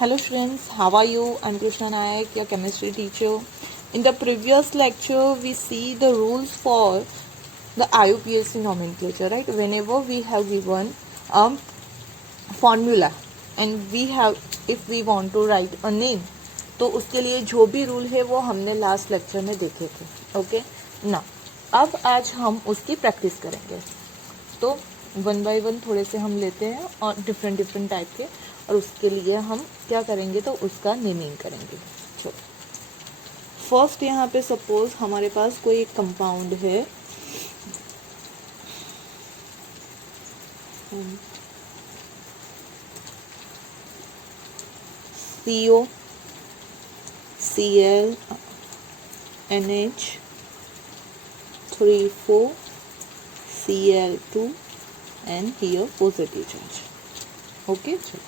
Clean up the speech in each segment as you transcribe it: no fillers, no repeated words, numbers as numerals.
Hello friends, how are you? I'm Krishna Nayak, your chemistry teacher. In the previous lecture, we see the rules for the IUPAC nomenclature, right? Whenever we have given a formula and we have, if we want to write a name, तो उसके लिए जो भी rule है वो हमने last lecture में देखे थे. ओके ना, अब आज हम उसकी प्रैक्टिस करेंगे. तो वन बाय वन थोड़े से हम लेते हैं और डिफरेंट टाइप के, और उसके लिए हम क्या करेंगे तो उसका नेमिंग करेंगे. चलो फर्स्ट यहाँ पे सपोज हमारे पास कोई एक कंपाउंड है, CO Cl NH 3 4 Cl2 and here positive charge. Okay, चलो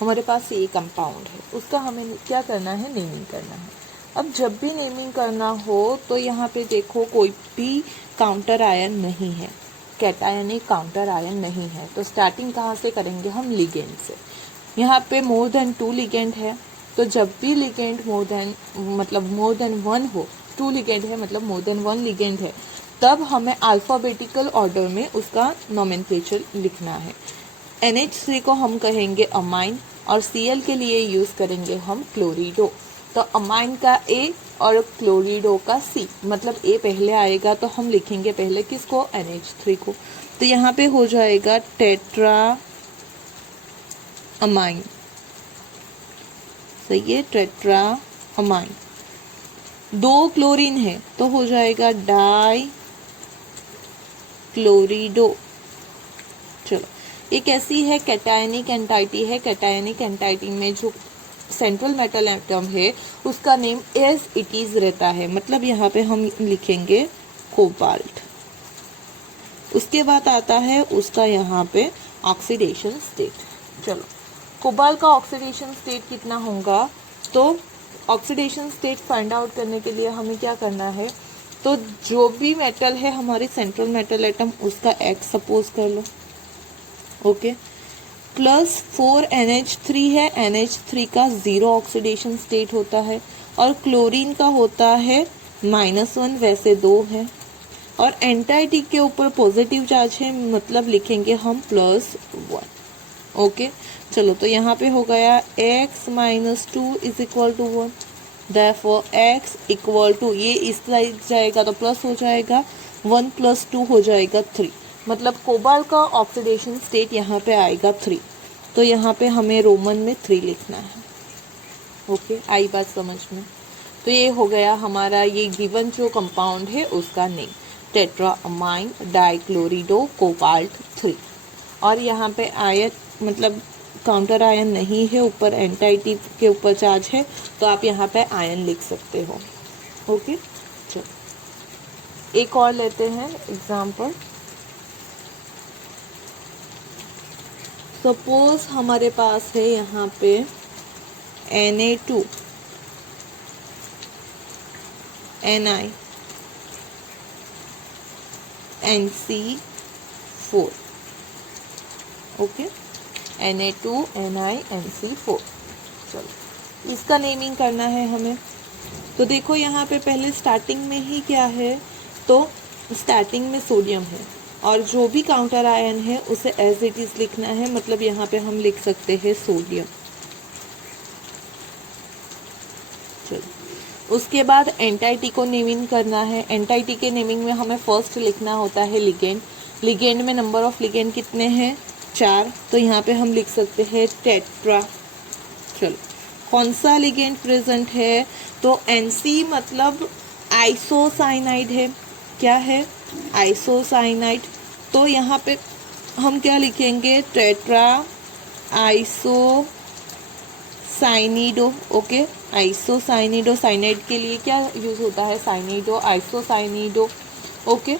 हमारे पास ये कंपाउंड है, उसका हमें क्या करना है, नेमिंग करना है. अब जब भी नेमिंग करना हो तो यहाँ पे देखो कोई भी काउंटर आयन नहीं है, कैटायनिक काउंटर आयन नहीं है. तो स्टार्टिंग कहाँ से करेंगे हम, लिगेंड से. यहाँ पे मोर देन 2 लिगेंड है, तो जब भी लिगेंड मोर देन 1 हो, 2 लिगेंड है मतलब मोर देन 1 लिगेंड है, तब हमें अल्फ़ाबेटिकल ऑर्डर में उसका नोमेनक्लेचर लिखना है. NH3 को हम कहेंगे अमाइन और Cl के लिए यूज़ करेंगे हम क्लोरिडो. तो अमाइन का A और क्लोरिडो का C, मतलब A पहले आएगा तो हम लिखेंगे पहले किसको, NH3 को. तो यहाँ पे हो जाएगा टेट्रा अमाइन. सही है, टेट्रा अमाइन. 2 क्लोरीन है तो हो जाएगा डाई क्लोरिडो. चलो, एक ऐसी है कैटायनिक एंटाइटी है. कैटायनिक एंटाइटी में जो सेंट्रल मेटल एटम है उसका नेम एज इट इज रहता है, मतलब यहाँ पे हम लिखेंगे कोबाल्ट. उसके बाद आता है उसका यहाँ पे ऑक्सीडेशन स्टेट. चलो, कोबाल्ट का ऑक्सीडेशन स्टेट कितना होगा, तो ऑक्सीडेशन स्टेट फाइंड आउट करने के लिए हमें क्या करना है, तो जो भी मेटल है हमारी सेंट्रल मेटल एटम उसका X सपोज कर लो. ओके, प्लस 4 NH3 है, NH3 का 0 ऑक्सीडेशन स्टेट होता है, और क्लोरीन का होता है -1, वैसे 2 है, और एंटाइटी के ऊपर पॉजिटिव चार्ज है, मतलब लिखेंगे हम +1. ओके, चलो तो यहाँ पे हो गया x - 2 = 1. Therefore x = ये इस साइड जाएगा तो प्लस हो जाएगा, 1 + 2 हो जाएगा 3. मतलब कोबाल्ट का ऑक्सीडेशन स्टेट यहाँ पे आएगा 3. तो यहाँ पे हमें रोमन में 3 लिखना है. ओके, आई बात समझ में. तो ये हो गया हमारा ये गिवन जो कंपाउंड है उसका नेम, टेट्रा अमाइन डाइक्लोरिडो कोबाल्ट 3. और यहाँ पे आयन मतलब काउंटर आयन नहीं है, ऊपर एंटाइटी के ऊपर चार्ज है, तो आप यहाँ पे आयन लिख सकते हो. ओके, चलो एक और लेते हैं एग्जाम्पल. सपोज हमारे पास है यहाँ पे Na2 Ni NC4. Okay, Na2 Ni NC4. चलो इसका नेमिंग करना है हमें. तो देखो यहाँ पे पहले स्टार्टिंग में ही क्या है, तो स्टार्टिंग में सोडियम है और जो भी काउंटर आयन है उसे एज इट इज लिखना है, मतलब यहाँ पे हम लिख सकते हैं सोडियम. चलो उसके बाद एंटाइटी को नेमिंग करना है. एंटाइटी के नेमिंग में हमें फर्स्ट लिखना होता है लिगेंड. लिगेंड में नंबर ऑफ लिगेंड कितने हैं, 4. तो यहाँ पे हम लिख सकते हैं टेट्रा. चलो कौन सा लिगेंड प्रेजेंट है, तो NC मतलब आइसोसाइनाइड है. क्या है, आइसोसाइनाइड. तो यहाँ पे हम क्या लिखेंगे, टेट्रा आइसोसाइनिडो. ओके, आइसोसाइनिडो. साइनाइड के लिए क्या यूज होता है, साइनिडो, आइसोसाइनिडो. ओके,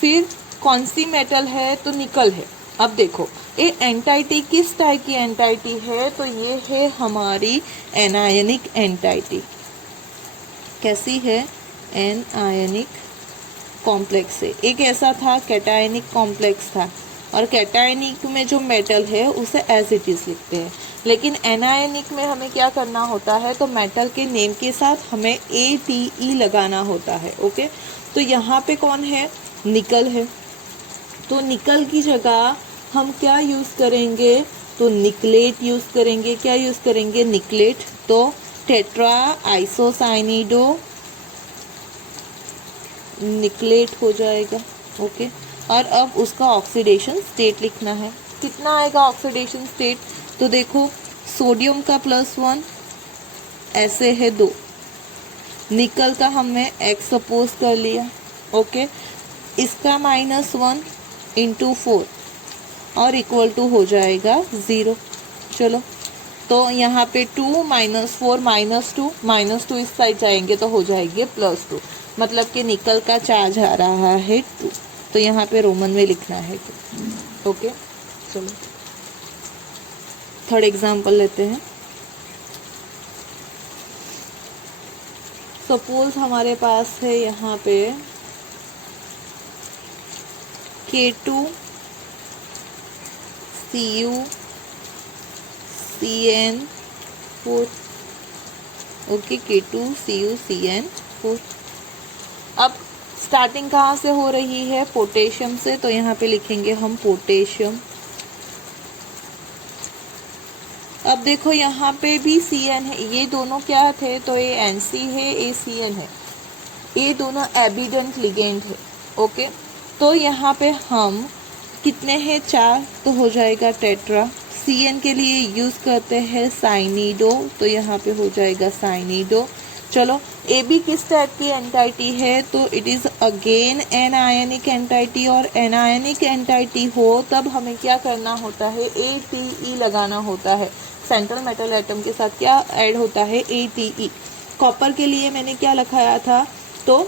फिर कौन सी मेटल है, तो निकल है. अब देखो ये एंटाइटी किस टाइप की एंटाइटी है, तो ये है हमारी एनायनिक एंटाइटी. कैसी है, एनायनिक कॉम्प्लेक्स है. एक ऐसा था कैटायनिक कॉम्प्लेक्स था, और कैटायनिक में जो मेटल है उसे एज इट इज लिखते हैं. लेकिन एनायनिक में हमें क्या करना होता है, तो मेटल के नेम के साथ हमें ATE लगाना होता है। ओके, तो यहाँ पे कौन है, निकल है, तो निकल की जगह हम क्या यूज़ करेंगे, तो निकलेट यूज़ करेंगे। क्या यूज़ करेंगे, निकलेट। तो टेट्रा आइसोसाइनिडो निकलेट हो जाएगा। ओके, और अब उसका ऑक्सीडेशन स्टेट लिखना है। कितना आएगा ऑक्सीडेशन स्टेट, तो देखो सोडियम का +1 ऐसे है 2, निकल का हमने X सपोज कर लिया। ओके, इसका -1 × 4 और इक्वल टू हो जाएगा 0। चलो, तो यहाँ पे 2 -4 -2 इस साइड जाएंगे तो हो जाएंगे +2, मतलब कि निकल का चार्ज आ रहा है 2, तो यहाँ पे रोमन में लिखना है 2। ओके, चलो थर्ड एग्जाम्पल लेते हैं। सपोज हमारे पास है यहाँ पे K2 Cu CN4। Okay, K2 Cu CN4। अब स्टार्टिंग कहाँ से हो रही है, पोटेशियम से, तो यहाँ पे लिखेंगे हम पोटेशियम। अब देखो यहाँ पे भी Cn है, ये दोनों क्या थे, तो ये Nc है, ये Cn है, ये दोनों एबिडेंट लिगेंड है। ओके, तो यहाँ पे हम कितने हैं, 4, तो हो जाएगा टेट्रा। Cn के लिए यूज़ करते हैं साइनिडो, तो यहाँ पे हो जाएगा साइनिडो। चलो, ए बी किस टाइप की एंटाइटी है, तो it is again an ionic entity, और एनायनिक एंटाइटी हो तब हमें क्या करना होता है, ATE लगाना होता है। सेंट्रल मेटल एटम के साथ क्या ऐड होता है, ATE। कॉपर के लिए मैंने क्या लिखाया था, तो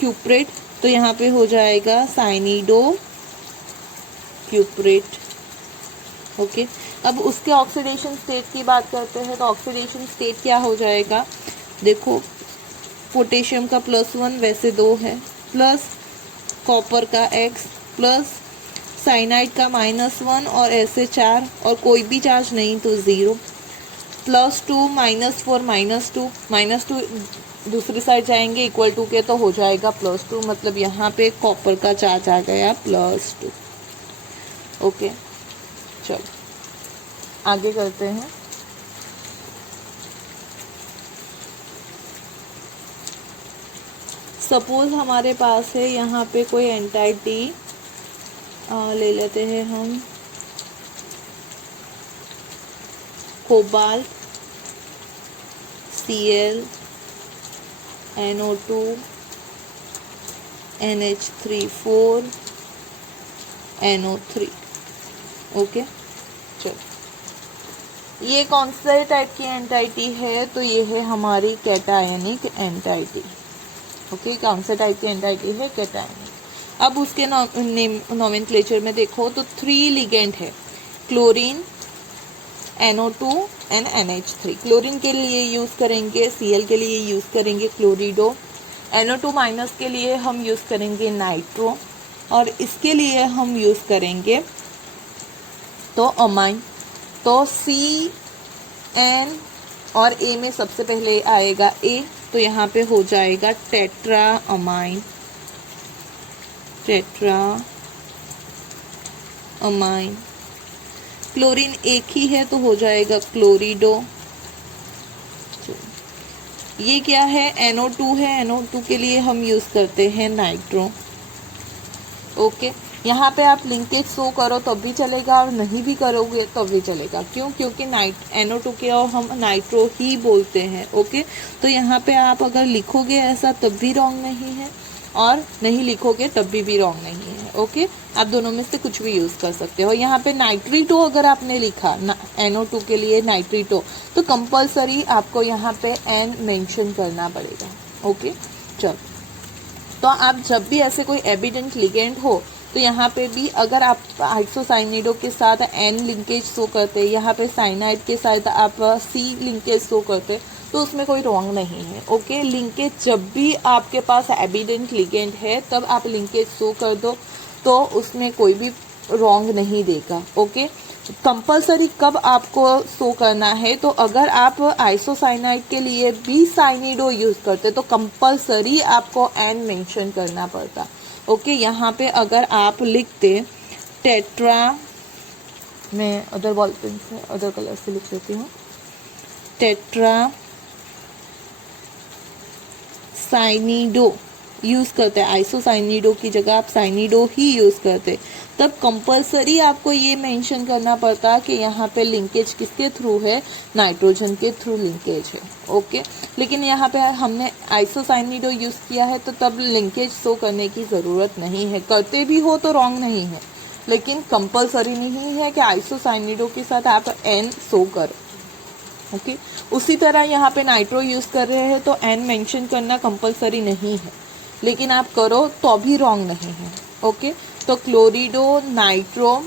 क्यूप्रेट, तो यहाँ पे हो जाएगा साइनिडो क्यूप्रेट। ओके, अब उसके ऑक्सीडेशन स्टेट की बात करते हैं, तो ऑक्सीडेशन स्टेट क्या हो जाएगा, देखो पोटेशियम का +1 वैसे 2 है, प्लस कॉपर का X, प्लस साइनाइड का -1 और ऐसे 4, और कोई भी चार्ज नहीं तो 0, +2 -4 -2 दूसरी साइड जाएंगे इक्वल टू के, तो हो जाएगा +2, मतलब यहाँ पे कॉपर का चार्ज आ गया +2। ओके, चलो आगे करते हैं। सपोज हमारे पास है यहाँ पे कोई एंटाइटी, ले लेते हैं हम cobalt Cl NO2 NH3 NO3। Okay, चलो ये कौन से टाइप की एंटाइटी है, तो ये है हमारी कैटायनिक एंटाइटी। ओके, कौन से टाइप की एंटाइटी है, कैटायनिक। अब उसके नोमेनक्लेचर में देखो तो 3 लिगेंड है, chlorine NO2 and NH3। Chlorine के लिए यूज़ करेंगे, Cl के लिए यूज़ करेंगे क्लोरिडो, NO2- के लिए हम यूज़ करेंगे नाइट्रो, और इसके लिए हम यूज़ करेंगे तो अमाइन। तो CN और A में सबसे पहले आएगा A, तो यहाँ पे हो जाएगा tetra amine, tetra amine. Chlorine एक ही है तो हो जाएगा क्लोरिडो। ये क्या है, NO2 है, NO2 के लिए हम यूज़ करते हैं नाइट्रो। ओके, यहाँ पे आप लिंकेज शो करो तब भी चलेगा और नहीं भी करोगे तब भी चलेगा। क्यों, क्योंकि NO2 के और हम नाइट्रो ही बोलते हैं। ओके, तो यहाँ पे आप अगर लिखोगे ऐसा तब भी रॉन्ग नहीं है, और नहीं लिखोगे तब भी रॉन्ग नहीं है। ओके, आप दोनों में से कुछ भी यूज़ कर सकते हो। यहाँ पे नाइट्रीटो अगर आपने लिखा NO2 के लिए नाइट्रीटो, तो कंपलसरी आपको यहाँ पे N मेंशन करना पड़ेगा। ओके, चलो, तो आप जब भी ऐसे कोई एविडेंट लिगेंड हो तो यहाँ पे भी अगर आप आइसोसाइनिडो के साथ N लिंकेज शो करते, यहाँ पे साइनाइड के साथ आप C लिंकेज शो करते, तो उसमें कोई रॉन्ग नहीं है। ओके, लिंकेज जब भी आपके पास एविडेंट लिगेंड है तब आप लिंकेज शो कर दो, तो उसमें कोई भी रॉन्ग नहीं देगा। ओके, कंपलसरी कब आपको शो करना है, तो अगर आप आइसोसाइनाइड के लिए भी साइनिडो यूज करते तो कंपलसरी आपको एन मेंशन करना पड़ता। ओके, यहाँ पे अगर आप लिखते टेट्रा, मैं अदर बॉल पेन से अदर कलर से लिख लेती हूँ, टेट्रा साइनिडो यूज करते हैं, आइसोसाइनिडो की जगह आप साइनिडो ही यूज करते, तब कंपलसरी आपको ये मेंशन करना पड़ता कि यहाँ पे लिंकेज किसके थ्रू है, नाइट्रोजन के थ्रू लिंकेज है। ओके, लेकिन यहाँ पे हमने आइसोसाइनिडो यूज किया है तो तब लिंकेज शो करने की ज़रूरत नहीं है, करते भी हो तो रॉन्ग नहीं है, लेकिन कंपलसरी नहीं है कि आइसोसाइनिडो के साथ आप एन शो करो। ओके, उसी तरह यहाँ पे नाइट्रो यूज कर रहे हैं तो एन मेंशन करना कंपलसरी नहीं है, लेकिन आप करो तो भी रॉन्ग नहीं है। ओके, तो क्लोरिडो नाइट्रो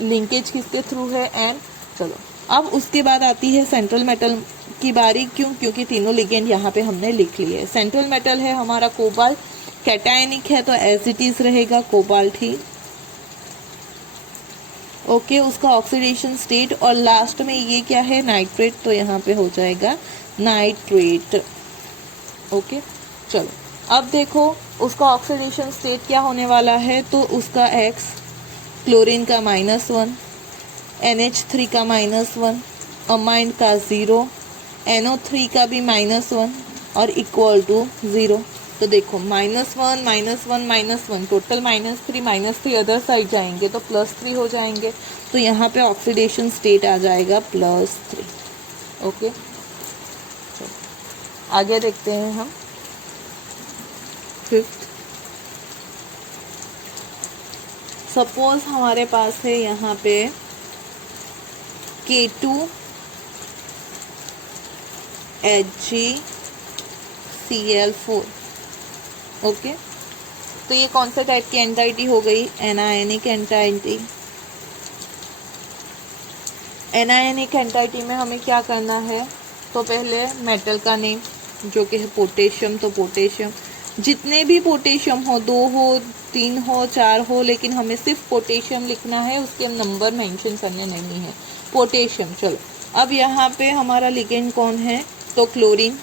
लिंकेज किसके थ्रू है, एन। चलो, अब उसके बाद आती है सेंट्रल मेटल की बारी। क्यों? क्योंकि तीनों लिगेंड यहाँ पे हमने लिख लिए है। सेंट्रल मेटल है हमारा कोबाल्ट, कैटायनिक है तो एज इट इज रहेगा कोबाल्ट ही। ओके, उसका ऑक्सीडेशन स्टेट, और लास्ट में ये क्या है, नाइट्रेट, तो यहाँ पे हो जाएगा नाइट्रेट। ओके, चलो अब देखो उसका ऑक्सीडेशन स्टेट क्या होने वाला है, तो उसका X क्लोरीन का -1, NH3 का -1, अमाइन का 0, NO3 का भी -1 और इक्वल टू 0। तो देखो -1 -1 -1 टोटल -3 अदर साइड जाएंगे तो +3 हो जाएंगे, तो यहाँ पे ऑक्सीडेशन स्टेट आ जाएगा +3। ओके, चलो आगे देखते हैं हम। फिफ्थ, सपोज हमारे पास है यहाँ पे K2HgCl4। ओके, तो ये कौन सा टाइप की एंटाइटी हो गई, एनायनिक एंटाइटी। एनायनिक एंटाइटी में हमें क्या करना है, तो पहले मेटल का नेम जो कि है पोटेशियम, तो पोटेशियम, जितने भी पोटेशियम हो, 2 हो 3 हो 4 हो, लेकिन हमें सिर्फ पोटेशियम लिखना है, उसके नंबर मेंशन करने नहीं है, पोटेशियम। चलो, अब यहाँ पे हमारा लिगेंड कौन है, तो क्लोरीन,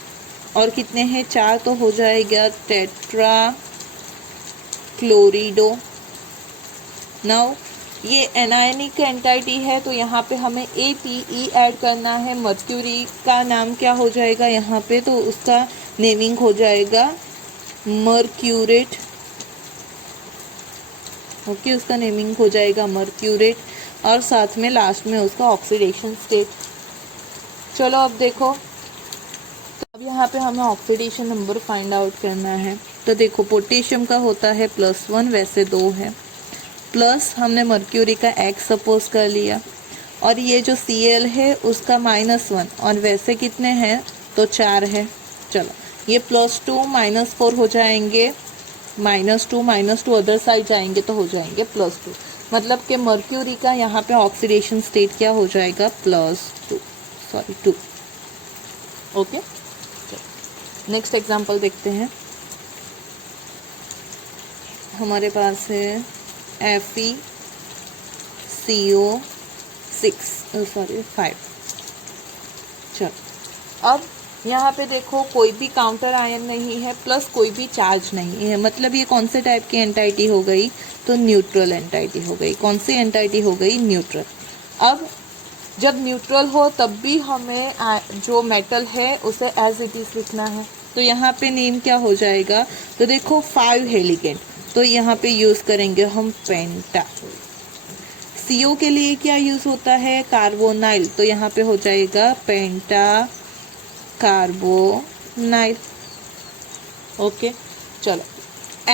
और कितने हैं, 4, तो हो जाएगा टेट्रा क्लोरिडो। नाउ ये एनायनिक एंटाइटी है तो यहाँ पे हमें APE ऐड करना है। मर्क्यूरी का नाम क्या हो जाएगा यहाँ पे, तो उसका नेमिंग हो जाएगा मर्क्यूरेट। ओके, उसका नेमिंग हो जाएगा मर्क्यूरेट, और साथ में लास्ट में उसका ऑक्सीडेशन स्टेट। चलो अब देखो, तो अब यहाँ पे हमें ऑक्सीडेशन नंबर फाइंड आउट करना है। तो देखो पोटेशियम का होता है +1, वैसे 2 है, प्लस हमने मर्क्यूरी का X सपोज कर लिया, और ये जो Cl है उसका -1, और वैसे कितने हैं, तो 4 है। चलो, ये +2 -4 हो जाएंगे, -2 अदर साइड जाएंगे तो हो जाएंगे +2, मतलब कि मर्क्यूरी का यहाँ पे ऑक्सीडेशन स्टेट क्या हो जाएगा, +2। ओके, नेक्स्ट एग्जांपल देखते हैं। हमारे पास है FeCO5। चलो, अब यहाँ पे देखो कोई भी काउंटर आयन नहीं है, प्लस कोई भी चार्ज नहीं है, मतलब ये कौन से टाइप की एंटाइटी हो गई, तो न्यूट्रल एंटाइटी हो गई। कौन सी एंटाइटी हो गई, न्यूट्रल। अब जब न्यूट्रल हो तब भी हमें जो मेटल है उसे एज इट इज लिखना है, तो यहाँ पे नेम क्या हो जाएगा, तो देखो 5 है लिगेंड, तो यहाँ पे यूज करेंगे हम पेंटा। CO के लिए क्या यूज होता है, कार्बोनाइल, तो यहाँ पे हो जाएगा पेंटा कार्बोनाइल। ओके, चलो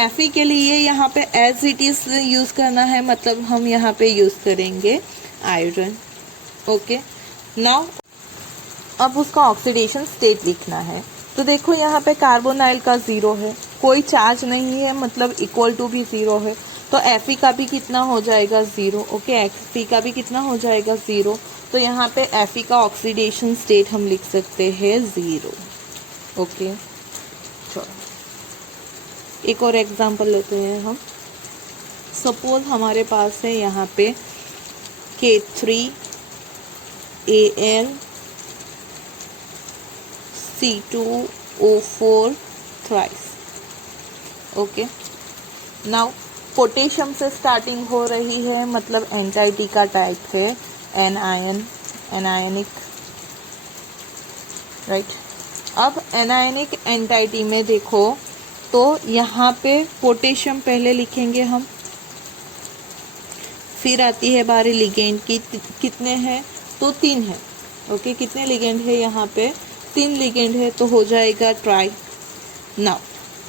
Fe के लिए यहाँ पे एज इट इज यूज करना है, मतलब हम यहाँ पे यूज करेंगे आयरन। ओके, नाउ अब उसका ऑक्सीडेशन स्टेट लिखना है, तो देखो यहाँ पे कार्बोनाइल का 0 है, कोई चार्ज नहीं है, मतलब इक्वल टू भी 0 है, तो Fe का भी कितना हो जाएगा, 0। ओके, Fe का भी कितना हो जाएगा, 0, तो यहाँ पे Fe का ऑक्सीडेशन स्टेट हम लिख सकते हैं 0। ओके, चलो एक और एग्जांपल लेते हैं हम। सपोज हमारे पास है यहाँ पे K3 Al C2O4 thrice. Okay, now potassium से स्टार्टिंग हो रही है, मतलब एंटाइटी का टाइप है एनायनिक, राइट। अब एनायनिक एंटाइटी में देखो तो यहाँ पे पोटेशियम पहले लिखेंगे हम, फिर आती है बारी लिगेंड की, कितने हैं तो 3 है। ओके, कितने लिगेंड है यहाँ पे 3 लिगेंड है, तो हो जाएगा ट्राई। नाउ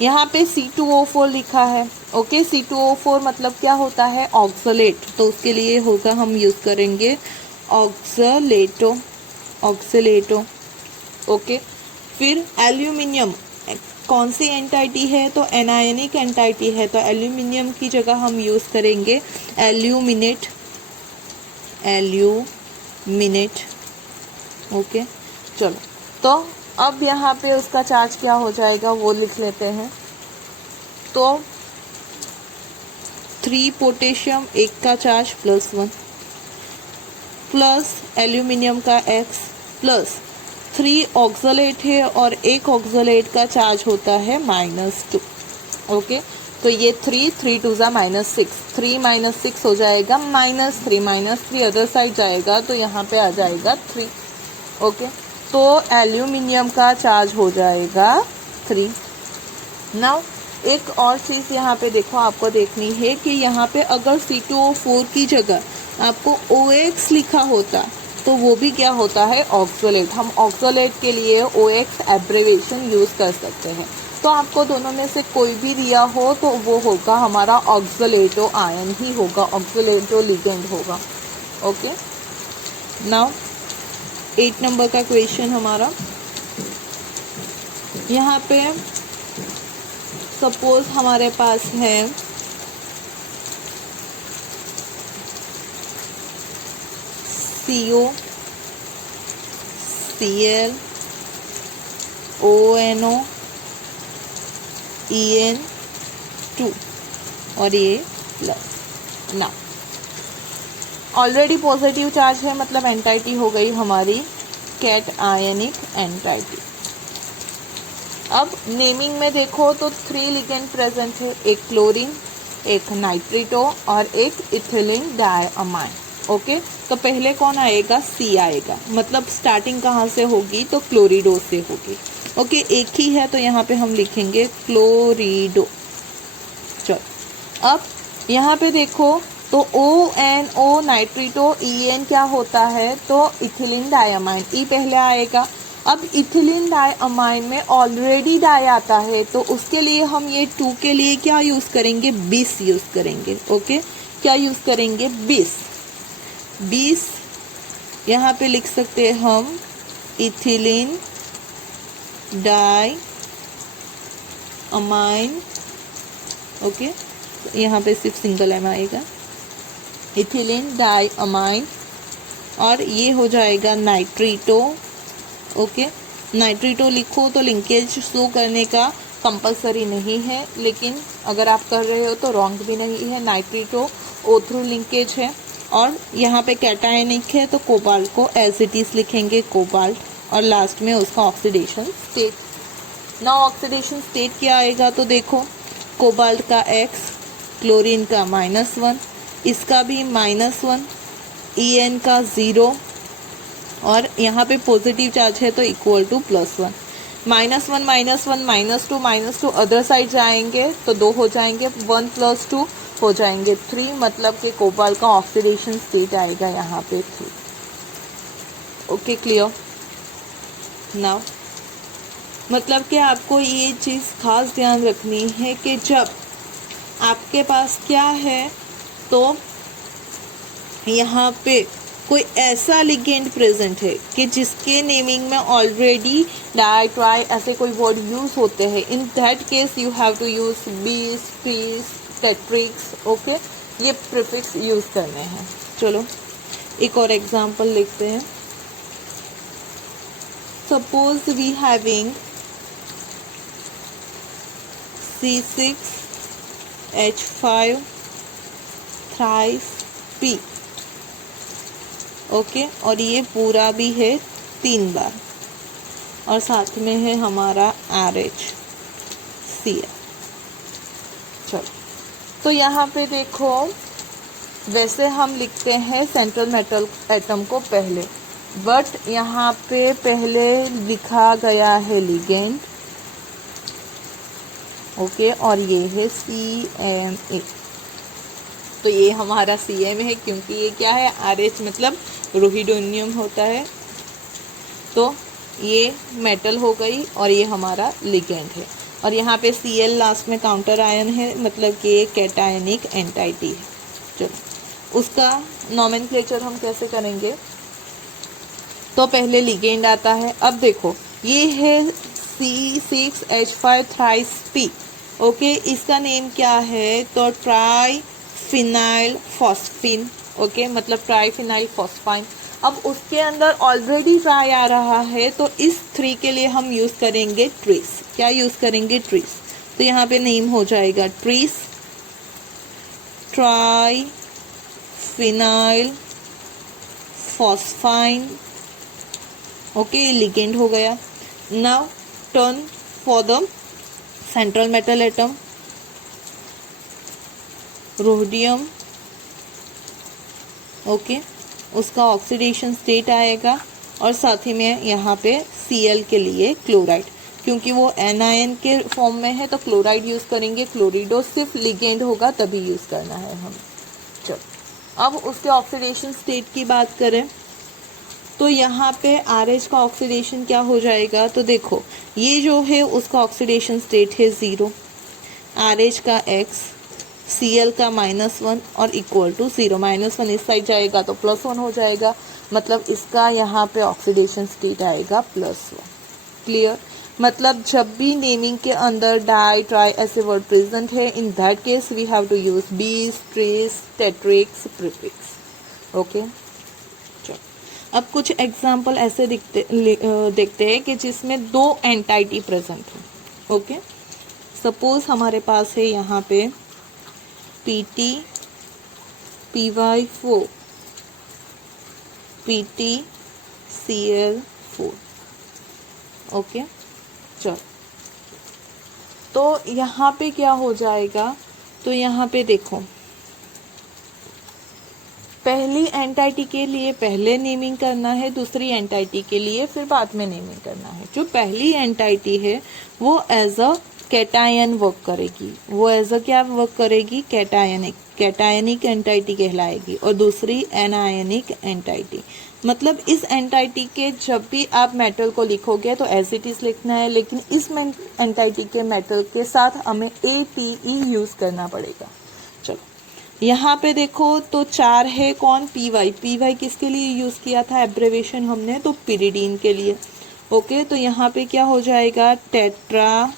यहाँ पे C2O4 लिखा है। ओके, C2O4 मतलब क्या होता है ऑक्सलेट, तो उसके लिए होगा हम यूज करेंगे ऑक्सलेटो। ओके, फिर एल्यूमिनियम कौन सी एंटाइटी है तो एनायनिक एंटाइटी है, तो एल्यूमिनियम की जगह हम यूज करेंगे एल्यूमिनेट। ओके, चलो तो अब यहाँ पे उसका चार्ज क्या हो जाएगा वो लिख लेते हैं। तो 3 पोटेशियम, 1 का चार्ज +1 प्लस एल्यूमिनियम का X प्लस 3 ऑक्सलेट है और 1 ऑक्सलेट का चार्ज होता है -2। ओके, तो ये 3 2 -6, 3 6 हो जाएगा -3 अदर साइड जाएगा तो यहाँ पे आ जाएगा 3। ओके, तो एल्यूमिनियम का चार्ज हो जाएगा 3। नाउ एक और चीज़ यहाँ पे देखो, आपको देखनी है कि यहाँ पे अगर C2O4 की जगह आपको OX लिखा होता तो वो भी क्या होता है ऑक्सोलेट। हम ऑक्सोलेट के लिए OX एब्रिविएशन यूज़ कर सकते हैं। तो आपको दोनों में से कोई भी दिया हो तो वो होगा हमारा ऑक्सोलेटो आयन ही होगा, ऑक्सोलेटो लिगेंड होगा। ओके, नाउ 8 नंबर का क्वेश्चन हमारा, यहाँ पे सपोज हमारे पास है CO Cl ONO En2 और ये प्लस। ना ऑलरेडी पॉजिटिव चार्ज है, मतलब एंटाइटी हो गई हमारी कैट आयनिक एंटाइटी। अब नेमिंग में देखो तो 3 लिगेंड प्रेजेंट है, एक क्लोरीन, एक नाइट्रिटो और एक इथिलीन डायअमाइन। ओके, तो पहले कौन आएगा C आएगा, मतलब स्टार्टिंग कहाँ से होगी तो क्लोरिडो से होगी। ओके, एक ही है तो यहाँ पे हम लिखेंगे क्लोरिडो। चलो अब यहाँ पे देखो तो ONO नाइट्रिटो En क्या होता है तो इथिलीन डायअमाइन, E पहले आएगा। अब इथिलीन डायअमाइन में ऑलरेडी डाई आता है तो उसके लिए हम ये 2 के लिए क्या यूज़ करेंगे 20 यूज़ करेंगे। ओके, क्या यूज़ करेंगे 20 यहाँ पे लिख सकते हैं हम इथिलीन डाई अमाइन। ओके, यहाँ पे सिर्फ सिंगल एम आएगा, इथिलीन डाई अमाइन, और ये हो जाएगा नाइट्रिटो। ओके, नाइट्रिटो लिखो तो लिंकेज शो करने का कंपलसरी नहीं है, लेकिन अगर आप कर रहे हो तो रॉन्ग भी नहीं है। नाइट्रिटो O थ्रू लिंकेज है और यहाँ पे कैटायनिक है तो कोबाल्ट को एज इट इज लिखेंगे कोबाल्ट, और लास्ट में उसका ऑक्सीडेशन स्टेट। ना ऑक्सीडेशन स्टेट क्या आएगा तो देखो कोबाल्ट का X, क्लोरीन का -1, इसका भी -1, En का 0, और यहाँ पे पॉजिटिव चार्ज है तो इक्वल टू +1। -1 -2 अदर साइड जाएंगे तो 2 हो जाएंगे, 1 + 2 हो जाएंगे 3, मतलब कि कोबाल्ट का ऑक्सीडेशन स्टेट आएगा यहाँ पे 3। Okay, clear. नाउ मतलब कि आपको ये चीज़ खास ध्यान रखनी है कि जब आपके पास क्या है तो यहाँ पे कोई ऐसा लिगेंड प्रेजेंट है कि जिसके नेमिंग में ऑलरेडी डाई ट्राई ऐसे कोई वर्ड यूज होते हैं, in that case you have to use bis, tris, tetrakis. Okay, ये प्रीफिक्स यूज करने हैं। चलो एक और एग्जांपल लिखते हैं। Suppose we having C6H5 thrice P, okay, और ये पूरा भी है 3 बार, और साथ में है हमारा RHCl। चलो, तो यहाँ पे देखो, वैसे हम लिखते हैं सेंट्रल मेटल एटम को पहले, बट यहाँ पे पहले लिखा गया है लिगेंड, ओके, और ये है CMA। तो ये हमारा CMA है, क्योंकि ये क्या है, RH मतलब रोहिडोनियम होता है, तो ये मेटल हो गई, और ये हमारा लिगेंड है, और यहाँ पे Cl लास्ट में काउंटर आयन है, मतलब कि ये कैटायनिक एंटाइटी है। चलो, उसका नॉमेनक्लेचर हम कैसे करेंगे, तो पहले लिगेंड आता है। अब देखो, ये है C6H5 थ्राइस P, ओके, इसका नेम क्या है, तो ट्राई फिनाइल फॉस्फिन, ओके, मतलब ट्राई फिनाइल फॉस्फाइन। अब उसके अंदर ऑलरेडी ट्राई आ रहा है, तो इस 3 के लिए हम यूज़ करेंगे ट्रीस। क्या यूज़ करेंगे, ट्रीस। तो यहाँ पे नेम हो जाएगा tris, tri phenyl phosphine, okay, ligand हो गया। Now turn for the central metal atom, rhodium, okay, उसका ऑक्सीडेशन स्टेट आएगा, और साथ ही में यहाँ पे Cl के लिए क्लोराइड, क्योंकि वो एनायन के फॉर्म में है तो क्लोराइड यूज़ करेंगे। क्लोरिडो सिर्फ लिगेंड होगा तभी यूज़ करना है हम। चलो, अब उसके ऑक्सीडेशन स्टेट की बात करें, तो यहाँ पे RH का ऑक्सीडेशन क्या हो जाएगा, तो देखो, ये जो है उसका ऑक्सीडेशन स्टेट है 0, RH का X, Cl का -1 और इक्वल टू 0। -1 इस साइड जाएगा तो +1 हो जाएगा, मतलब इसका यहाँ पे ऑक्सीडेशन स्टेट आएगा +1। क्लियर, मतलब जब भी नेमिंग के अंदर डाई, ट्राई ऐसे वर्ड प्रेजेंट है, in that case we have to use bis, tris, tetrakis, prefix, okay. चलो, अब कुछ एग्जाम्पल ऐसे देखते हैं कि जिसमें 2 एंटाइटी प्रेजेंट हो, ओके। सपोज हमारे पास है यहाँ पे PT PY4 PT Cl4, okay. चलो, तो यहाँ पे क्या हो जाएगा, तो यहाँ पे देखो, पहली एंटाइटी के लिए पहले नेमिंग करना है, दूसरी एंटाइटी के लिए फिर बाद में नेमिंग करना है। जो पहली एंटाइटी है वो एज अ कैटायन वर्क करेगी, वो एज अ क्या वर्क करेगी, कैटायनिक एंटाइटी कहलाएगी, और दूसरी एनायनिक एंटाइटी। मतलब इस एंटाइटी के जब भी आप मेटल को लिखोगे तो एज इट इज लिखना है, लेकिन इस एंटाइटी के मेटल के साथ हमें ATE यूज करना पड़ेगा। चलो, यहाँ पे देखो, तो 4 है कौन, PY किसके लिए यूज किया था एब्रेविएशन हमने, तो पिरिडीन के लिए, ओके। तो यहाँ पे क्या हो जाएगा, tetra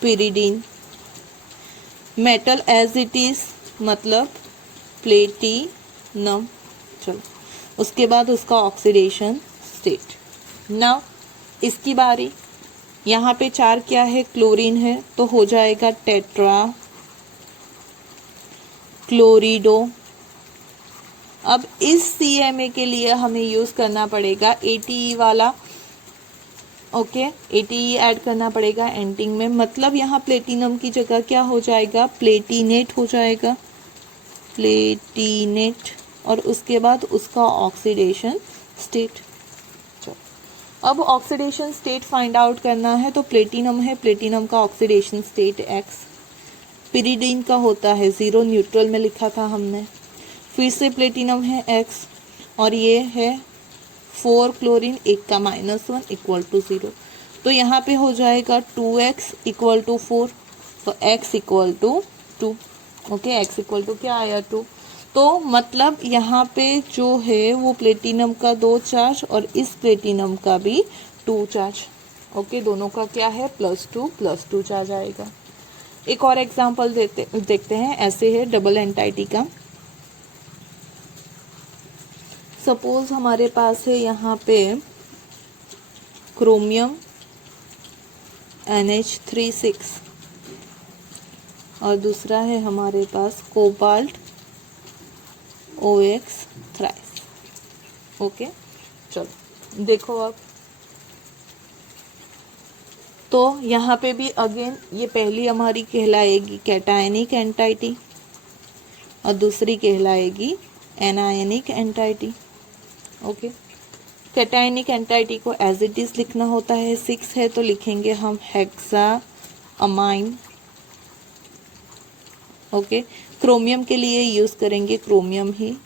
pyridine, metal as it is मतलब प्लेटिनम। चलो, उसके बाद उसका ऑक्सीडेशन स्टेट। नाउ इसकी बारी, यहाँ पे 4 क्या है, क्लोरीन है, तो हो जाएगा टेट्रा क्लोरिडो। अब इस CMA के लिए हमें यूज करना पड़ेगा ATE वाला, ओके, ATE ऐड करना पड़ेगा एंडिंग में, मतलब यहाँ प्लेटिनम की जगह क्या हो जाएगा, प्लेटिनेट हो जाएगा, प्लेटिनेट, और उसके बाद उसका ऑक्सीडेशन स्टेट। चलो, अब ऑक्सीडेशन स्टेट फाइंड आउट करना है, तो प्लेटिनम है, प्लेटिनम का ऑक्सीडेशन स्टेट X, पिरिडीन का होता है 0, न्यूट्रल में लिखा था हमने, फिर से प्लेटिनम है X, और ये है 4 क्लोरीन, 1 का -1 इक्वल टू 0। तो यहाँ पे हो जाएगा 2X इक्वल टू 4, तो X equal to 2, okay, X equal to क्या आया 2। तो मतलब यहाँ पे जो है वो प्लेटिनम का 2 चार्ज और इस प्लेटिनम का भी 2 चार्ज, ओके, दोनों का क्या है +2 चार्ज आएगा। एक और एग्जांपल देखते हैं, ऐसे है डबल एंटाइटी का। सपोज हमारे पास है यहाँ पे क्रोमियम NH36, और दूसरा है हमारे पास कोबाल्ट OX थ्राइस। ओके, चलो देखो अब। तो यहाँ पे भी अगेन ये पहली हमारी कहलाएगी कैटायनिक एंटाइटी और दूसरी कहलाएगी anionic entity. Okay, cationic entity को एज इट इज लिखना होता है, 6 है तो लिखेंगे हम हेक्सा अमाइन। ओके, क्रोमियम के लिए यूज करेंगे क्रोमियम ही,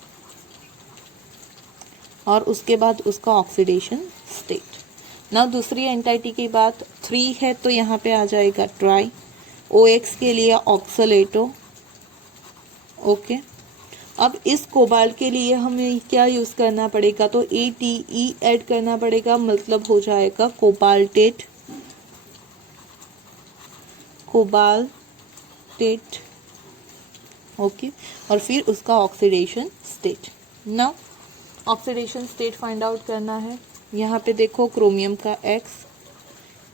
और उसके बाद उसका ऑक्सीडेशन स्टेट। ना दूसरी एंटाइटी की बात 3 है तो यहाँ पे आ जाएगा ट्राई। OX के लिए ऑक्सलेटो। ओके, अब इस कोबाल्ट के लिए हमें क्या यूज करना पड़ेगा, तो ATE ऐड करना पड़ेगा, मतलब हो जाएगा कोबाल्टेट। कोबाल्टेट। ओके, और फिर उसका oxidation state. Now oxidation state find out करना है। यहाँ पे देखो क्रोमियम का X,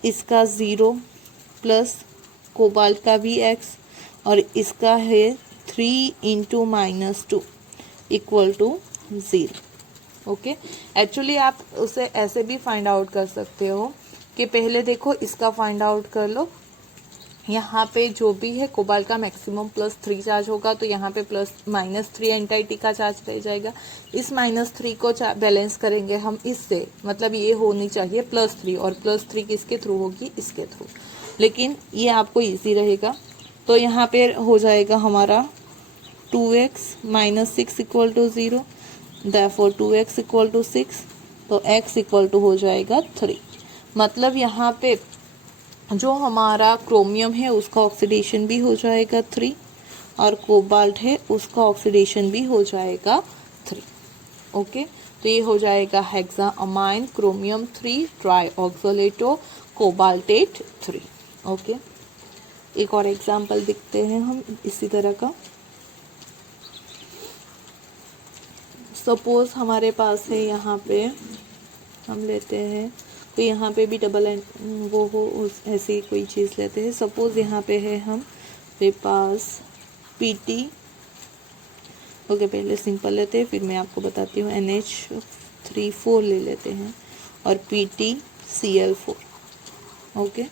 इसका 0 प्लस कोबाल्ट का भी X, और इसका है 3 into -2 equal to 0। Okay, actually आप उसे ऐसे भी फाइंड आउट कर सकते हो कि पहले देखो इसका फाइंड आउट कर लो। यहाँ पे जो भी है कोबाल्ट का मैक्सिमम +3 चार्ज होगा, तो यहाँ पे -3 एंटाइटी का चार्ज रह जाएगा। इस -3 को बैलेंस करेंगे हम इससे, मतलब ये होनी चाहिए +3, और +3 किसके थ्रू होगी, इसके थ्रू, लेकिन ये आपको इजी रहेगा। तो यहाँ पे हो जाएगा हमारा 2x - 6 equal to 0, therefore 2x equal to 6, तो x इक्वल टू हो जाएगा 3। मतलब यहाँ पे जो हमारा क्रोमियम है उसका ऑक्सीडेशन भी हो जाएगा 3, और कोबाल्ट है उसका ऑक्सीडेशन भी हो जाएगा 3। ओके, तो ये हो जाएगा hexa amine chromium 3 tri oxalato cobaltate 3। Okay, एक और एग्जांपल देखते हैं हम इसी तरह का। सपोज हमारे पास है यहाँ पे, हम लेते हैं, तो यहाँ पे भी डबल वो हो ऐसी कोई चीज़ लेते हैं। सपोज यहाँ पे है हम पे पास PT। ओके, पहले सिंपल लेते हैं, फिर मैं आपको बताती हूँ। NH3 4 ले लेते हैं और PTCl4। ओके,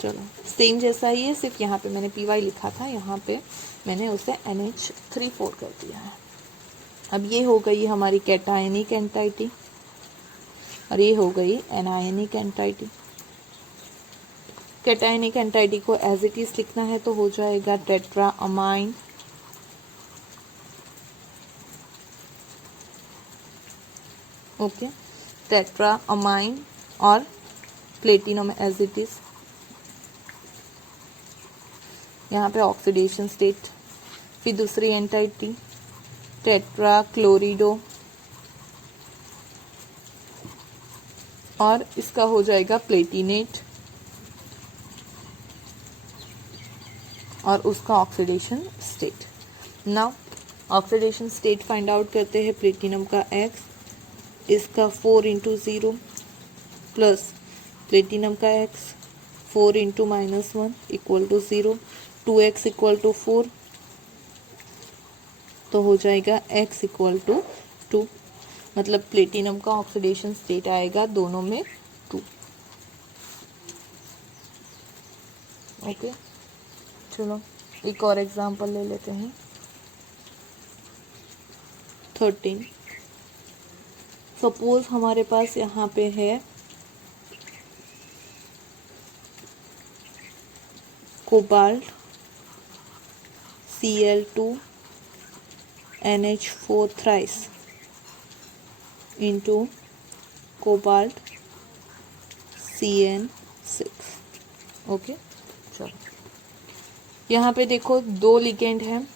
चलो सेम जैसा ही है, सिर्फ यहाँ पे मैंने PY लिखा था, यहाँ पे मैंने उसे NH3 4 कर दिया है। अब ये हो गई हमारी कैटायनिक एंटाइटी और ये हो गई एनायनिक एंटाइटी। कैटायनिक एंटाइटी को एज इट इज लिखना है तो हो जाएगा tetra amine. Okay, tetra amine और प्लेटिनम एज इट इज। यहाँ पे ऑक्सीडेशन स्टेट। फिर दूसरी एंटाइटी टेट्रा क्लोरिडो, और इसका हो जाएगा प्लेटिनेट, और उसका oxidation state. Now oxidation state find out करते हैं। प्लेटिनम का X, इसका 4 इंटू 0 प्लस प्लेटिनम का X 4 into -1 equal to 0, 2x equal to 4, तो हो जाएगा x इक्वल टू 2, मतलब प्लेटिनम का ऑक्सीडेशन स्टेट आएगा दोनों में 2। ओके, चलो एक और एग्जांपल ले लेते हैं। 13 सपोज हमारे पास यहाँ पे है cobalt Cl2 NH4 thrice into cobalt CN6। Okay, चलो यहाँ पे देखो 2 लिगेंड हैं।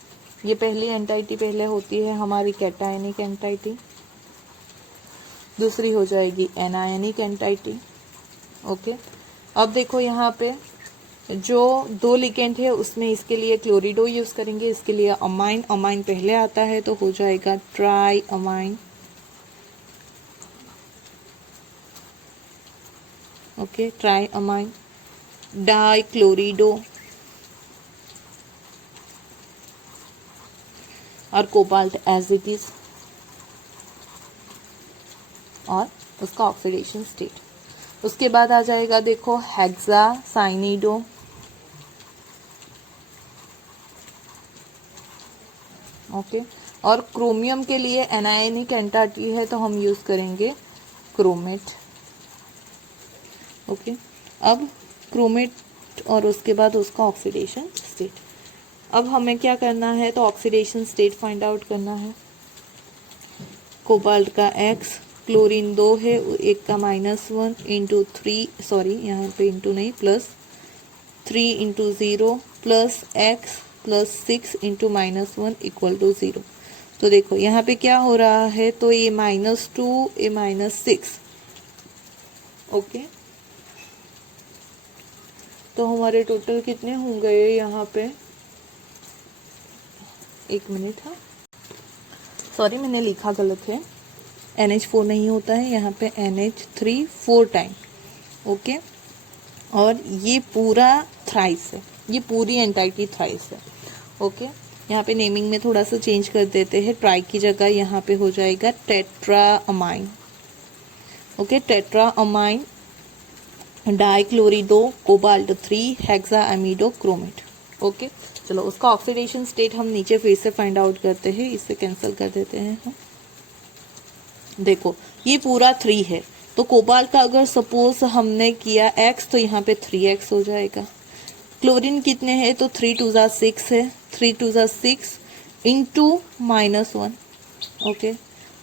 ये पहली एंटाइटी पहले होती है हमारी कैटायनिक एंटाइटी, दूसरी हो जाएगी एनायनिक एंटाइटी। ओके, अब देखो यहाँ पे जो 2 लिगेंड है उसमें इसके लिए क्लोरिडो यूज करेंगे, इसके लिए अमाइन। अमाइन पहले आता है तो हो जाएगा tri amine. Okay, tri amine. Di chlorido, और कोबाल्ट एज इट इज और उसका ऑक्सीडेशन स्टेट। उसके बाद आ जाएगा देखो हेक्सासाइनिडो, ओके। और क्रोमियम के लिए एनायनिक एंटाटी है तो हम यूज करेंगे क्रोमेट, ओके। अब क्रोमेट और उसके बाद उसका ऑक्सीडेशन स्टेट। अब हमें क्या करना है, तो ऑक्सीडेशन स्टेट फाइंड आउट करना है। कोबाल्ट का X, क्लोरीन 2 है, एक का -1 इंटू 3, सॉरी यहाँ पे इंटू नहीं, +3 into 0 plus X plus 6 into -1 equal to 0। तो देखो यहाँ पे क्या हो रहा है, तो ये -2 ये -6, ओके। तो हमारे टोटल कितने हो गए यहाँ पे, एक मिनट, हाँ सॉरी मैंने लिखा गलत है, NH4 नहीं होता है यहाँ पे, NH3 4 टाइम, ओके। और ये पूरा थ्राइस है, ये पूरी एंटाइटी थ्राइस है, ओके। यहाँ पे नेमिंग में थोड़ा सा चेंज कर देते हैं, ट्राई की जगह यहाँ पे हो जाएगा tetraammine, okay. Tetraammine dichlorido cobalt 3 hexaamido chromate, okay. चलो उसका ऑक्सीडेशन स्टेट हम नीचे फिर से फाइंड आउट करते हैं, इससे कैंसिल कर देते हैं हम। देखो ये पूरा 3 है, तो कोबाल्ट का अगर सपोज हमने किया X तो यहाँ पे 3X हो जाएगा। क्लोरीन कितने हैं, तो 3 2 ज़ा 6 है, 3 2 ज़ा 6 इंटू -1, ओके,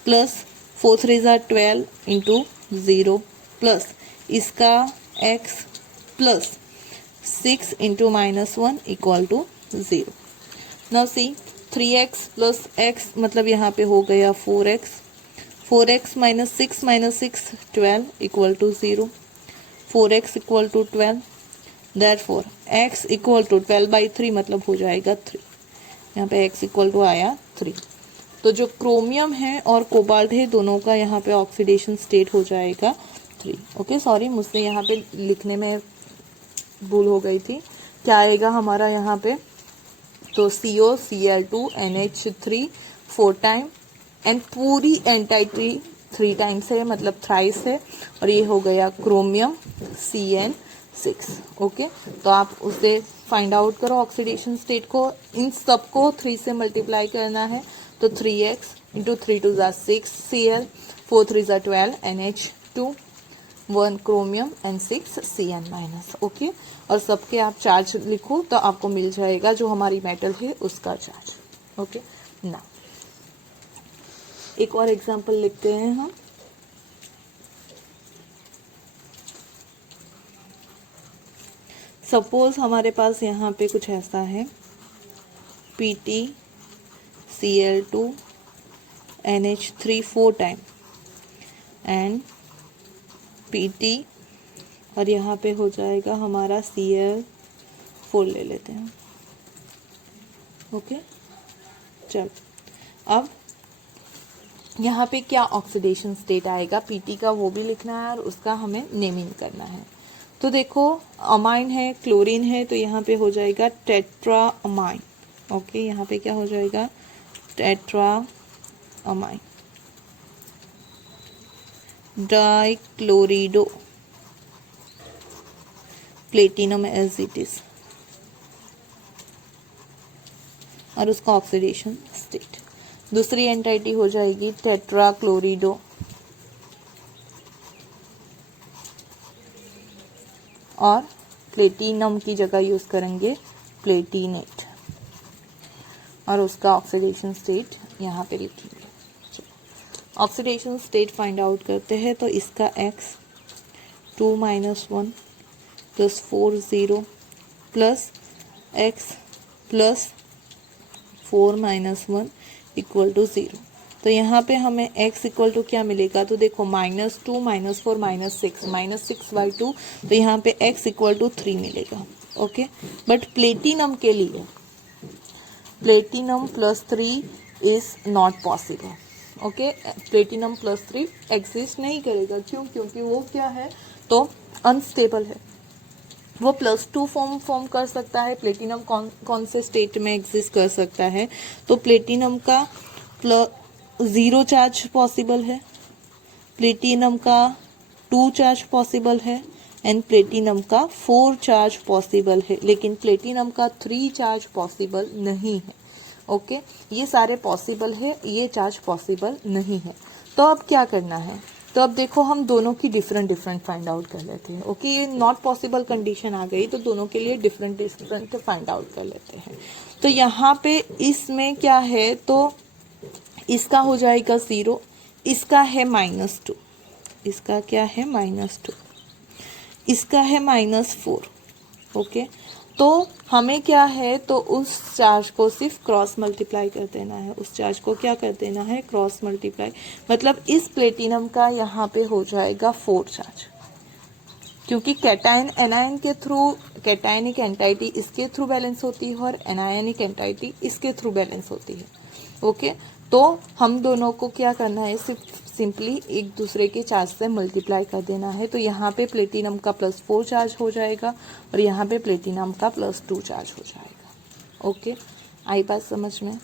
प्लस 4 3 ज़ा 12 इंटू 0 प्लस इसका X plus 6 into -1 equal to 0। Now see 3X plus X मतलब यहाँ पे हो गया 4X, 4X minus 6 minus 6 12 equal to 0, 4X equal to 12, therefore X equal to 12 by 3 मतलब हो जाएगा 3, यहाँ पे X equal to आया 3। तो जो क्रोमियम है और कोबाल्ट है दोनों का यहाँ पे ऑक्सीडेशन स्टेट हो जाएगा 3, ओके। सॉरी मुझसे यहाँ पे लिखने में भूल हो गई थी, क्या आएगा हमारा यहाँ पे, तो COCl2 NH3 4 टाइम एंड पूरी एंटाइटी 3 टाइम्स है मतलब थ्राइस है, और ये हो गया क्रोमियम CN6, ओके। तो आप उसे फाइंड आउट करो ऑक्सीडेशन स्टेट को, इन सबको 3 से मल्टीप्लाई करना है, तो 3X इंटू 3 2 ज़ा 6 Cl, 4 3 ज़ा 12 NH2, 1 chromium and 6 CN-, okay. और सबके आप चार्ज लिखो तो आपको मिल जाएगा जो हमारी मेटल है उसका चार्ज, ओके ना। एक और एग्जांपल लिखते हैं हम, सपोज हमारे पास यहाँ पे कुछ ऐसा है, PtCl2 NH3 4 time and PT, और यहाँ पे हो जाएगा हमारा Cl4 ले लेते हैं, ओके। चल अब यहाँ पे क्या ऑक्सीडेशन स्टेट आएगा PT का वो भी लिखना है और उसका हमें नेमिंग करना है। तो देखो अमाइन है, क्लोरीन है, तो यहाँ पे हो जाएगा टेट्राअमाइन, ओके। यहाँ पे क्या हो जाएगा, tetraammine. Dichlorido platinum as it is, और उसका ऑक्सीडेशन स्टेट। दूसरी एंटाइटी हो जाएगी टेट्राक्लोरिडो, और प्लेटिनम की जगह यूज करेंगे प्लेटिनेट, और उसका ऑक्सीडेशन स्टेट यहाँ पे लिखेंगे। ऑक्सीडेशन स्टेट फाइंड आउट करते हैं, तो इसका X 2 - 1 plus 4 0 plus X plus 4 - 1 equal to 0। तो यहाँ पे हमें X इक्वल टू क्या मिलेगा, तो देखो -2 -4 -6 -6/2, तो यहाँ पे X इक्वल टू 3 मिलेगा, ओके। बट प्लेटिनम के लिए platinum +3 is not possible, okay. Platinum +3 exist नहीं करेगा, क्यों, क्योंकि वो क्या है, तो अनस्टेबल है, वो +2 फॉर्म कर सकता है। प्लेटिनम कौन से स्टेट में एग्जिस्ट कर सकता है? तो प्लेटिनम का 0 चार्ज पॉसिबल है, प्लेटिनम का 2 चार्ज पॉसिबल है एंड प्लेटिनम का 4 चार्ज पॉसिबल है, लेकिन प्लेटिनम का 3 चार्ज पॉसिबल नहीं है। ओके, ये सारे पॉसिबल है, ये चार्ज पॉसिबल नहीं है। तो अब क्या करना है? तो अब देखो हम दोनों की डिफरेंट फाइंड आउट कर लेते हैं। ओके, ये नॉट पॉसिबल कंडीशन आ गई तो दोनों के लिए डिफरेंट फाइंड आउट कर लेते हैं। तो यहाँ पे इसमें क्या है, तो इसका हो जाएगा 0, इसका है -2, इसका क्या है -2, इसका है -4। ओके, तो हमें क्या है, तो उस चार्ज को सिर्फ क्रॉस मल्टीप्लाई कर देना है। उस चार्ज को क्या कर देना है? Cross multiply. मतलब इस प्लेटिनम का यहाँ पे हो जाएगा 4 चार्ज, क्योंकि कैटायन एनायन के थ्रू, कैटायनिक एंटाइटी इसके थ्रू बैलेंस होती है और एनायनिक एंटाइटी इसके थ्रू बैलेंस होती है। ओके, तो हम दोनों को क्या करना है? सिर्फ सिंपली एक दूसरे के चार्ज से मल्टीप्लाई कर देना है। तो यहाँ पे प्लेटिनम का +4 चार्ज हो जाएगा और यहाँ पे प्लेटिनम का +2 चार्ज हो जाएगा। ओके, आई बात समझ में?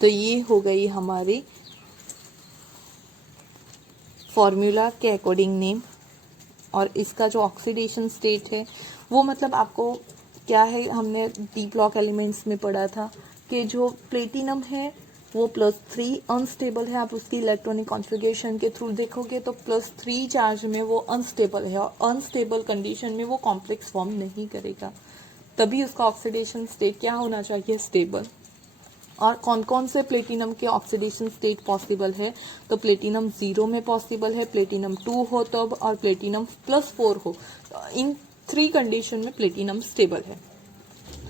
तो ये हो गई हमारी फॉर्मूला के अकॉर्डिंग नेम। और इसका जो ऑक्सीडेशन स्टेट है वो मतलब आपको क्या है, हमने डी ब्लॉक एलिमेंट्स में पढ़ा था कि जो प्लेटिनम है वो +3 अनस्टेबल है। आप उसकी इलेक्ट्रॉनिक कॉन्फ़िगरेशन के थ्रू देखोगे तो +3 चार्ज में वो अनस्टेबल है और अनस्टेबल कंडीशन में वो कॉम्प्लेक्स फॉर्म नहीं करेगा, तभी उसका ऑक्सीडेशन स्टेट क्या होना चाहिए? स्टेबल। और कौन कौन से प्लेटिनम के ऑक्सीडेशन स्टेट पॉसिबल है? तो प्लेटिनम 0 में पॉसिबल है, प्लेटिनम 2 हो तब, और प्लेटिनम +4 हो। इन 3 कंडीशन में प्लेटिनम स्टेबल है।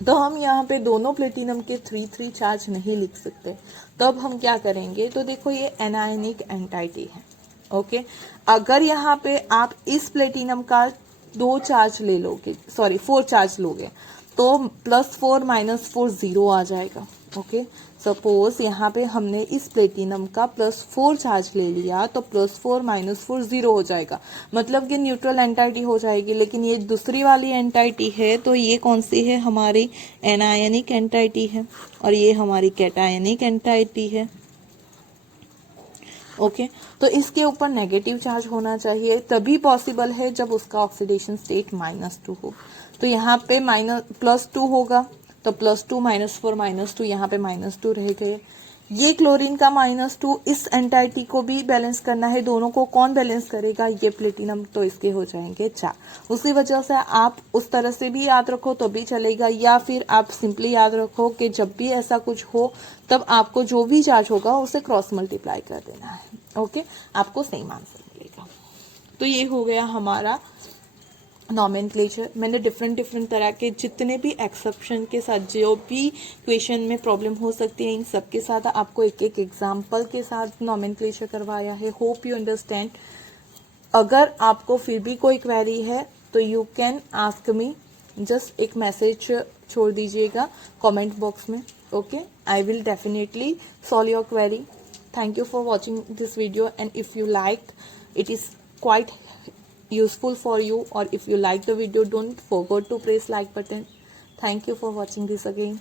तो हम यहाँ पे दोनों प्लेटिनम के 3 चार्ज नहीं लिख सकते। तब हम क्या करेंगे? तो देखो ये एनायनिक एंटाइटी है। ओके, अगर यहाँ पे आप इस प्लेटिनम का 2 चार्ज ले लोगे, सॉरी 4 चार्ज लोगे, तो +4 -4 0 आ जाएगा। ओके, सपोज यहाँ पे हमने इस प्लेटिनम का +4 चार्ज ले लिया तो +4 -4 0 हो जाएगा, मतलब कि न्यूट्रल एंटाइटी हो जाएगी। लेकिन ये दूसरी वाली एंटाइटी है तो ये कौन सी है? हमारी एनायनिक एंटाइटी है और ये हमारी कैटायनिक एंटाइटी है। ओके, तो इसके ऊपर नेगेटिव चार्ज होना चाहिए, तभी पॉसिबल है जब उसका ऑक्सीडेशन स्टेट -2 हो। तो यहाँ पे +2 होगा तो +2 -4 -2, यहाँ पे -2 रह गए। ये क्लोरीन का -2 इस एंटाइटी को भी बैलेंस करना है। दोनों को कौन बैलेंस करेगा? ये प्लेटिनम, तो इसके हो जाएंगे 4। उसी वजह से आप उस तरह से भी याद रखो तो भी चलेगा, या फिर आप सिंपली याद रखो कि जब भी ऐसा कुछ हो तब आपको जो भी चार्ज होगा उसे क्रॉस मल्टीप्लाई कर देना है। ओके, आपको सेम आंसर मिलेगा। तो ये हो गया हमारा नॉमेनक्लेचर। मैंने डिफरेंट तरह के जितने भी एक्सेप्शन के साथ जो भी क्वेश्चन में प्रॉब्लम हो सकती है, इन सब के साथ आपको एक एग्जाम्पल के साथ नॉमेनक्लेचर करवाया है। Hope you understand. अगर आपको फिर भी कोई क्वेरी है तो you can ask me, just एक मैसेज छोड़ दीजिएगा कमेंट बॉक्स में। Okay, I will definitely solve your query. Thank you for watching this video, and if you liked, it is quite useful for you, or if you like the video, don't forget to press like button. Thank you for watching this again.